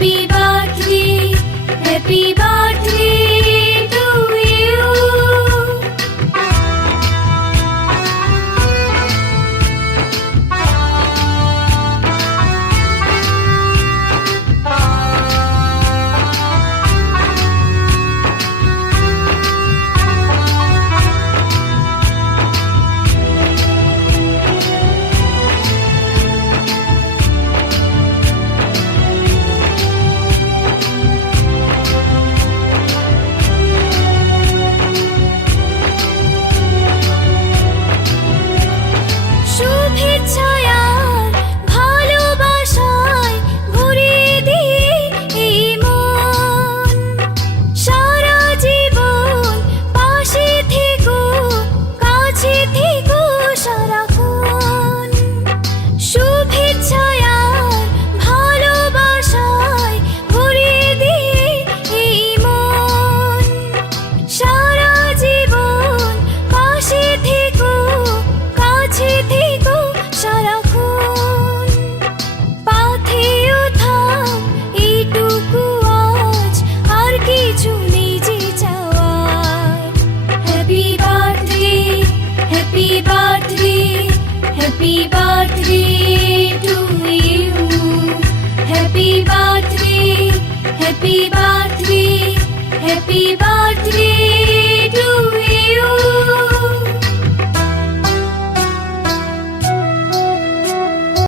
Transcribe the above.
Happy birthday, happy birthday to you. শুভেচ্ছায় আর ভালোবাসায় ভরিয়ে দিয়ে এই মন, সারা জীবন পাশে থেকো, কাছে থেকো সারাক্ষণ। শুভেচ্ছায় আর ভালোবাসায় ভরিয়ে দিয়ে এই মন, সারা জীবন পাশে থেকো, কাছে থেকো সারাক্ষণ। পাথেও থাক এইটুকু আজ, আর কিছু নেই যে চাওয়ার। Happy birthday, happy birthday, happy birthday to you. Happy birthday, happy birthday, happy birthday